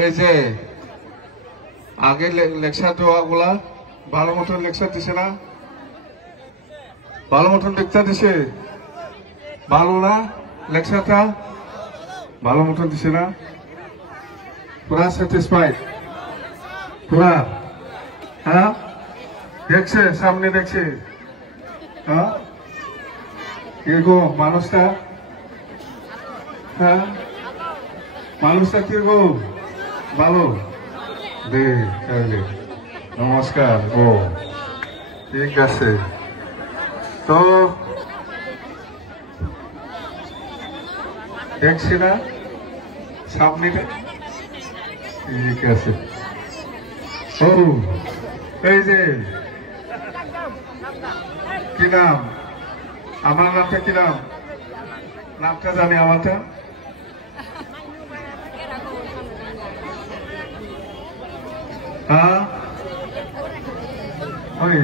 এই যে আগে লেকচার দেওয়াগুলা ভালো মতন লেকচার দিছে না? ভালো মতন লেকচার দিছে? ভালো না লেকচারটা? ভালো মতন দিছে না? পুরা স্যাটিসফাইড? পুরা? হ্যাঁ, দেখছে, সামনে দেখছে। হ্যাঁ, কিরকম মানুষটা? হ্যাঁ, মানুষটা কিরকম? ভালো? দে নমস্কার। ও ঠিক আছে, তো দেখছি না সামনে? ঠিক আছে। ও এই যে কি নাম? আমার নামটা কি নাম? নামটা জানি আমারটা? হ্যাঁ, ওই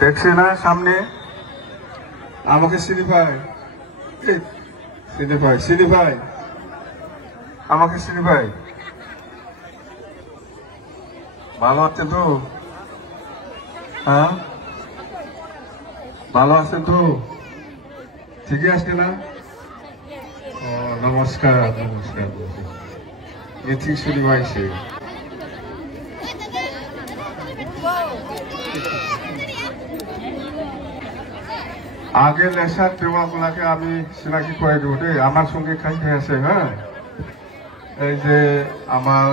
দেখছি না সামনে? আমাকে চিনি পাই? চিনি পাই, চিনি পাই, আমাকে চিনি পাই। ভালো আছেন তো? হ্যাঁ, ভালো আছেন তো? ঠিকই আছে না? ও নমস্কার, নমস্কার। মিটিং শুরু হয়েছে। আগে লেসার দেওয়াগুলাকে আমি চিনাকি করে দেবো দেই, আমার সঙ্গে খাইতে আছে। হ্যাঁ, এই যে আমার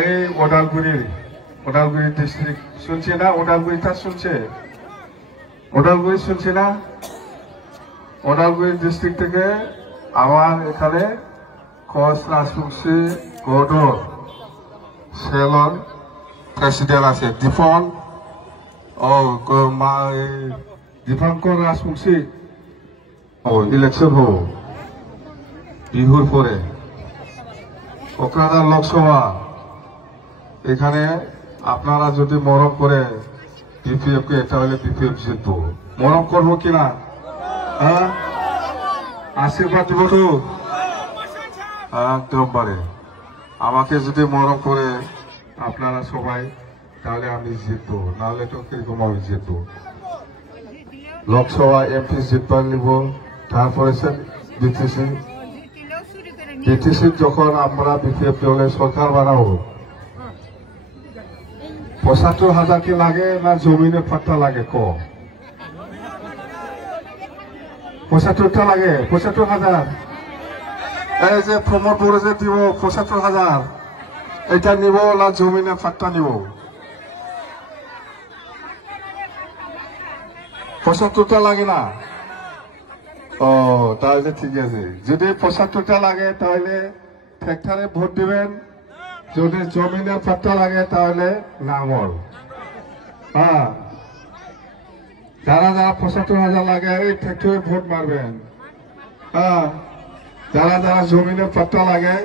এই ওদালগুড়ি ডিস্ট্রিক্ট শুনছে না? ওদালগুড়িটা শুনছে? ওদালগুড়ি শুনছে না? ওদালগুড়ি ডিস্ট্রিক্ট থেকে আমার এখানে কস রাজবংশী গৌড়র সেলর প্রেসিডেন্ট আছে দীপঙ্কর রাজবংশী। ইলেকশন হব বিহুর পরে কোকরাঝার লোকসভা। এখানে আপনারা যদি মরম করে বিপিএফ কে, তাহলে বিপিএফ জিতবো। মরম করবো কিনা? হ্যাঁ, আশীর্বাদ দিব তো একদম পারে। আমাকে যদি মরম করে আপনারা সবাই, তাহলে আমি জিতবো, নাহলে তো কিরকম আমি জিতবো। লোকসভা এমপি জিতবার নিব, তারপরে বিটিসি যখন আমরা বিপিএফ দলে সরকার বানাবো, ৭৫,০০০ কি লাগে না জমিনের পাট্টা লাগে? ৭৫টা লাগে? ৭৫,০০০? এই যে প্রমোদ বলে যে দিব ৭৫,০০০, এটা নিব না জমিনের পাট্টা নিব? ৭৫টা লাগে না? ও তাহলে ঠিক আছে। যদি ৭৫টা লাগে তাহলে ট্র্যাক্টরে ভোট দিবেন, যদি জমিনের পাট্টা লাগে তাহলে নাঙ্গল। হ্যাঁ, যারা যারা ৭৫,০০০ লাগে এই ট্র্যাক্টরে ভোট মারবেন। হ্যাঁ, যারা যারা জমিনের পাট্টা লাগে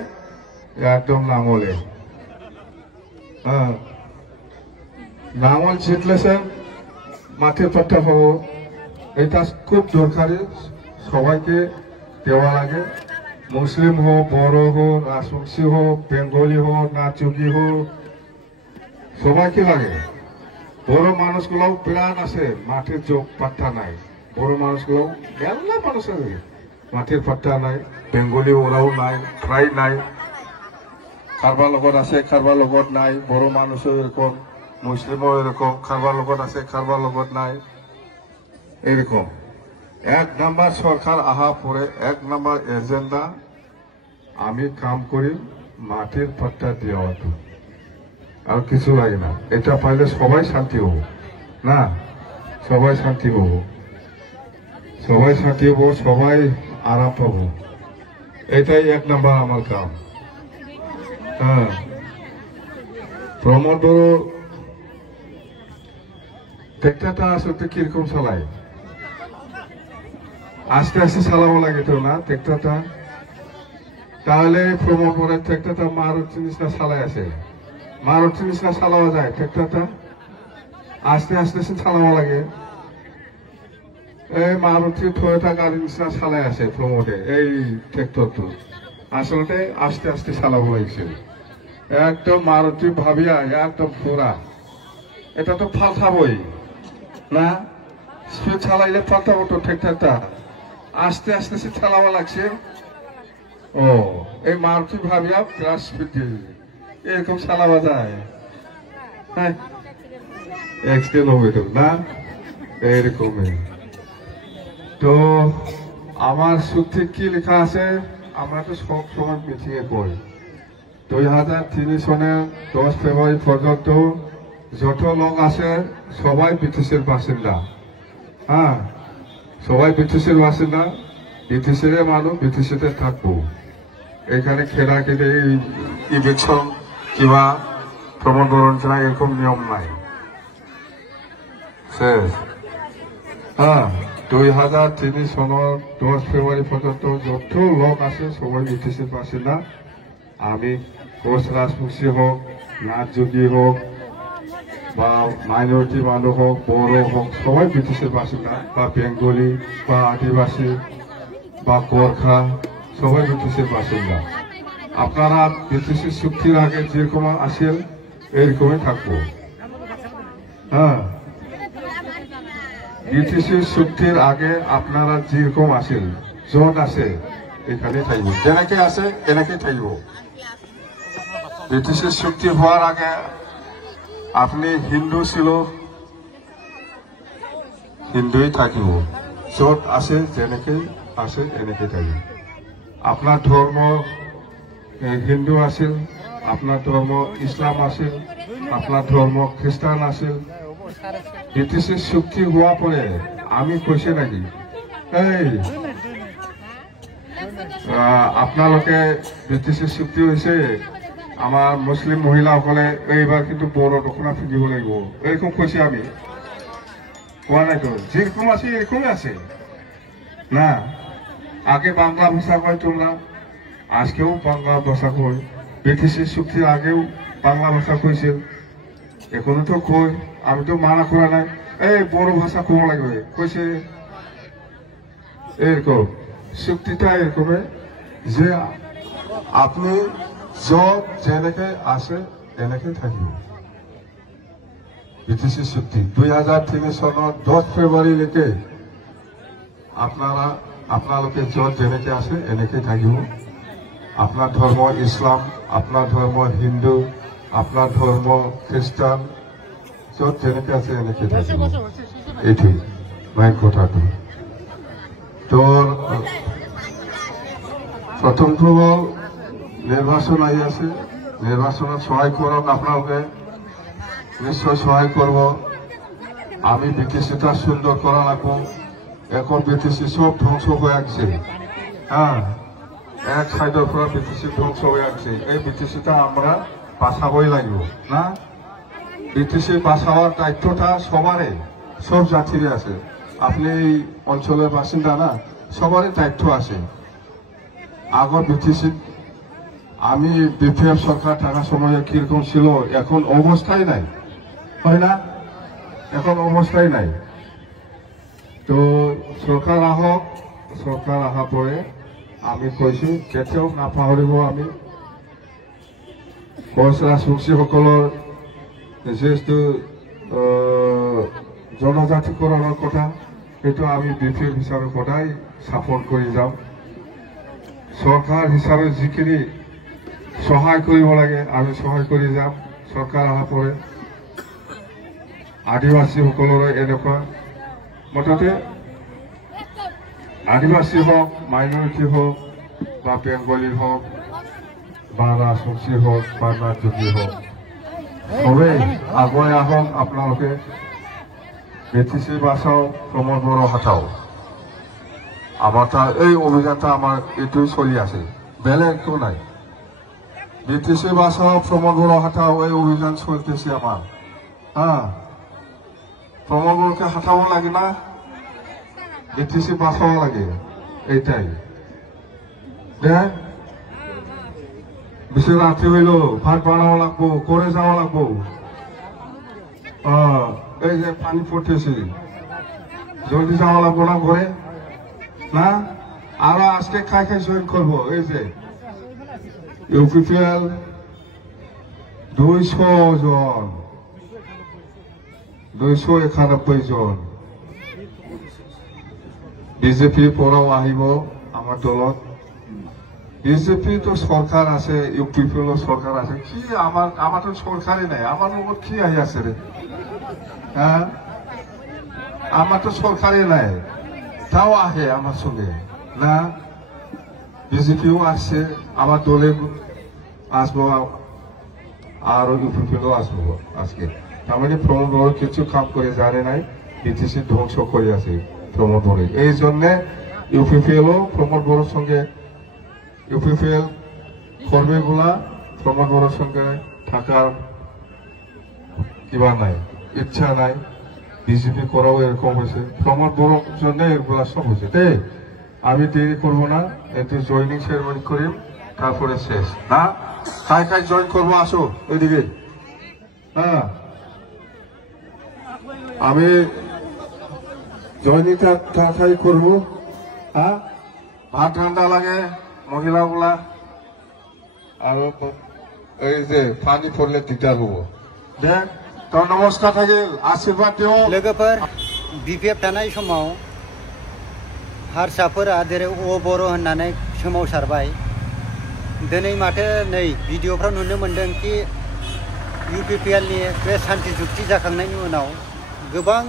একদম নাঙ্গলে। হ্যাঁ, নাঙ্গল জিতলেছেন মাটির পাট্টা পাবো। এটা খুব দরকারি, সবাইকে দেওয়া লাগে। মুসলিম হোক, বড় হোক, রাজবংশী হোক, বেঙ্গলি হোক, নাচুকি হোক, সবাইকে লাগে। বড় মানুষগুলোও বিরাট আছে, মাটির যোগ পাট্টা নাই। বড় মানুষগুলো মেলা মানুষ আছে, মাটির পাট্টা নাই। বেঙ্গলি ওরাও নাই, প্রায় নাই। কারবার লগত আছে, কারবার লগত নাই। বড় মানুষও এরকম, মুসলিমও এরকম, কারবার লগত আছে, কারবার লগত নাই। এরকম ১ নাম্বার সরকার আহা পরে ১ নাম্বার এজেন্ডা আমি কাম করি মাটির পাট্টা দেওয়াটা, আর কিছু লাগে না। এটা পাইলে সবাই শান্তি হব না? সবাই শান্তি হব, সবাই শান্তি হব, সবাই আরাম পাব। এটাই ১ নাম্বার আমার কাম। হ্যাঁ, প্রমোদ ট্র্যাক্টরটা আসলে কিরকম চালায়? আস্তে আস্তে চালাবো লাগে তো না ট্র্যাক্টরটা? তাহলে প্রমোদ বড় ট্র্যাক্টরটা মারুতি নিচিনা চালাই আছে। মারুতি নিচিনা চালাবা যায় ট্র্যাক্টরটা? আস্তে আস্তে চালাবো লাগে। এই মারুতি টয়োটা গাড়ি নিচিনা চালাই আছে প্রমোদে এই ট্র্যাক্টরটো। আসলে আস্তে আস্তে চালাবো লাগছে একদম মারুতি ভাবিয়া একদম পুরা এটা তো ফালতাবই না স্পিড চালাইলে ফালতাবো তো ঠিক ঠাকটা আস্তে আস্তে সে চালাবা লাগছে ও এই মারুতি ভাবিয়া প্লাস স্পিড দিয়ে এরকম চালাবা যায় হ্যাঁ অ্যাক্সিডেন্ট হবে তো না এরকমই তো আমার সূত্রে কি লেখা আছে আমরা তো সব সময় মিটিংয়ে করি 2003 সনের 10 ফেব্রুয়ারি পর্যন্ত যত লোক আছে সবাই বিটিসির বাসিন্দা হ্যাঁ সবাই বিটিসির বাসিন্দা বিটিসির মানুষ বিটিসিতে থাকবো এখানে খেলা খেলে ইলেকশন কিংবা প্রমোদ বরঞ্চনা এরকম নিয়ম নাই শেষ হ্যাঁ 2003 সনের 10 ফেব্রুয়ারি পর্যন্ত যত লোক আছে সবাই বিটিসির বাসিন্দা আমি কোচ রাজবংশী হোক নাথযোগী হোক বা মাইনরিটি মানুষ হোক বড়ো হোক সবাই বিটিসির বাসিন্দা বা বেঙ্গলি বা আদিবাসী বা গোর্খা সবাই বিটিসির বাসিন্দা আপনারা বিটিসির চুক্তির আগে যেরকম আসেন এরকমই থাকবো হ্যাঁ বিটিসির চুক্তির আগে আপনারা যেরকম আসেন যত আছে এখানে থাকবো যেনাকে আছে এনেকে থাকবো ব্রিটিশের চুক্তি হওয়ার আগে আপনি হিন্দু ছিল হিন্দুই থাকিব যত আছে যেনেকে আছে এনেকে থাকিব আপনার ধর্ম হিন্দু আছিল আপনার ধর্ম ইসলাম আছিল আপনার ধর্ম খ্রিস্টান আছিল ব্রিটিশের চুক্তি হওয়ার পরে আমি কৈছে নাকি এই আপনালোকে ব্রিটিশের চুক্তি হয়েছে আমার মুসলিম মহিলাসকলে এইবার কিন্তু বড় দখনা পিন্ধিব লাগিব এরকম কৈছে আমি কোয়া নাই তো যেরকম আছে এরকমই আছে না আগে বাংলা ভাষা কয় তোমরা আজকেও বাংলা ভাষা কয় ব্রিটিশের চুক্তির আগেও বাংলা ভাষা কইছিল এখনো তো কই আমি তো মানা করা নাই এই বড় ভাষা কব লাগবে কইছে এরকম চুক্তিটা এরকমে যে আপনি যত যেনেকে আছে এনেকে থাকিব ব্রিটিশের চুক্তি 2003 সনের 10 ফেব্রুয়ারিলৈকে আপনালোকে যত যেনেকে আছে এনেকে থাকিব আপনার ধর্ম ইসলাম আপনার ধর্ম হিন্দু আপনার ধর্ম খ্রিস্টান যত যেনেকে আছে এনেকে থাকিব এটি মেইন কথাটো তোর প্রথমটো হল নির্বাচন আহি আছে নির্বাচনত সহায় করক আপনালোকে নিশ্চয় সহায় করব আমি বিটিসিটা সুন্দর করা লাগবো এখন বিটিসি সব ধ্বংস হয়ে আসছে হ্যাঁ এক সাইডের পর বিটিসি ধ্বংস হয়ে আসছে এই বিটিসিটা আমরা বাঁচাবই লাগবে না বিটিসি বাঁচাবার দায়িত্বটা সবারই সব জাতিরই আছে আপনি এই অঞ্চলের বাসিন্দা না সবারই দায়িত্ব আছে আগর বিটিসি আমি বিপিএফ সরকার থাকার সময় কিরকম ছিল এখন অবস্থাই নাই হয় না এখন অবস্থাই নাই তো সরকার আহক সরকার আহা পরে আমি কৈছো কেতিয়াও নাপাহৰিব আমি কোচ ৰাজবংশীসকলৰ যিহেতু জনজাতিকৰণৰ কথা সেইটো আমি বিপিএফ হিচাপে সদায় সাপোর্ট কৰি যাম সরকার হিসাবে যিখিনি সহায় কৰিব লাগে আমি সহায় কৰি যাম সরকার অহা পরে আদিবাসীসকলৰে এনেকুৱা মততে আদিবাসী হোক মাইনরিটি হোক বা বেঙ্গলি হোক বা রাজবংশী হোক বা নাথযোগী হোক সবেই আগুৱাই আহক আপোনালোকে বিটিসি বাঁচাও প্ৰমোদ বড়ো হটাও আমার এই অভিযানটা আমার এটুই চলি আছে বেলেগ একো নাই বিটিসি বাঁচাও প্রমোদ বড়ো হটাও এই অভিযান চলতেছে আমার হ্যাঁ প্রমোদ বড়োকে হটাব লাগে না বিটিসি বাঁচাব লাগে এইটাই বেশি রাত্রি হইল ভাত বানাবো লাগবো করে যাওয়া লাগবো এই যে পানি পড়তেছে জলদি যাওয়া লাগবো না ঘরে না আরো আজকে খাই খাই জয়েন করবো এই যে ইউপিপিএল 200 জন 291 জন বিজেপি পৰাও আহিব আমাৰ দলত বিজেপি তো সরকার আছে ইউপিপিএল সরকার আছে কি আমার তো সরকারই নাই আমার লগত কি আহি আছে রে হ্যাঁ আমার তো সরকারই নাই তাও আহে আমার সঙ্গে না বিজেপিও আসছে আমার দলে আসবো আর ইউপিপিএলও আসবো আজকে তার মানে প্রমোদ বড় কিছু কাম করে জানে নাই বিটিসি ধ্বংস করে আছে প্রমোদ বড় এই জন্যে ইউপিপিএলও প্রমোদ বড়োর সঙ্গে ইউপিপিএল কর্মীগুলা প্রমোদ বড়োর সঙ্গে থাকার কিবা নাই ইচ্ছা নাই বিজেপি করাও এরকম হয়েছে প্রমোদ বড়োর জন্য এগুলা সব হয়েছে তাই আমি দেরি করবো না একটু জয়নিং সেরেমনি করি তারপরে শেষ না কাই কাই জয়েন করবো আসো এদিকে হ্যাঁ আমি জয়নিংটা তাড়াতাড়ি করবো হ্যাঁ ভাত ঠান্ডা লাগে মহিলাগুলা আর এই যে পানি পড়লে দিগদার হবো দেখ তোর নমস্কার থাকিল আশীর্বাদ দিও लोगोफोर बिपिएफ थानाय समाव हारसाफोरा जेरै बर' होननानै सोमावसारबाय दिनै माथो नै भिडिअफ्राव नुनो मोन्दों कि इउपिपिएलनि बे सान्थि जुक्ति जाखांनायनि उनाव गोबां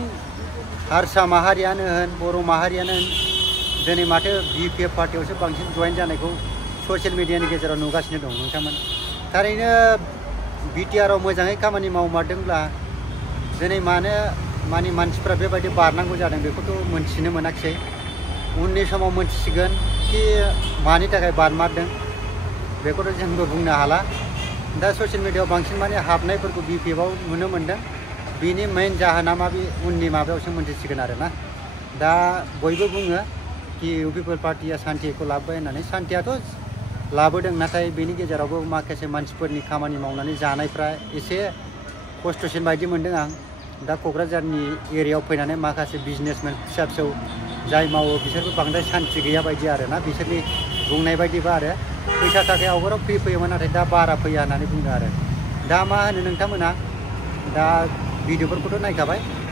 हारसा माहारियानो होन बर' माहारियानो होन दिनै माथो बिपिएफ पार्टियावसो बांसिन जयेन जानायखौ ससियेल मिडियानि गेजेराव नुगासिनो दं नोंथांमोन थारैनो बिटिआरआव मोजाङै खामानि मावमारदोंब्ला दिनै माने मानसिफ्रा बेबायदि बारनांगौ जादों बेखौथ' मोनथिनो मोनाखिसै उननि समाव मोनथिसिगोन कि मानि थाखाय बारमारदों बेखौथ' जोंबो बुंनो हाला दा ससियेल मिडियायाव बांसिन माने हाबनायफोरखौ बिपिएफआव नुनो मोन्दों बिनि मेइन जाहोना मा बे उननि माबायावसो मोनथिसिगोन आरोना दा बयबो बुङो कि इउपिपिएल पार्टिया सान्थिखौ लाबोबाय होननानै सान्थियाथ' लाबोदों नाथाय बेनि गेजेरावबो माखासे मानसिफोरनि खामानि मावनानै जानायफ्रा एसे खस्थ'सिन बायदि मोन्दों आं दा क'क्राझारनि एरियायाव फैनानै माखासे बिजनेसमेन फिसा फिसौ जाय मावो बिसोरबो बांद्राय सान्थि गैया बायदि आरोना बिसोरनि बुंनाय बायदिबा आरो फैसा थाखाय आवगायाव फैयोमोन नाथाय दा बारा फैया होननानै बुंदों आरो दा मा होनो नोंथांमोना दा भिडिअफोरखौथ' नायखाबाय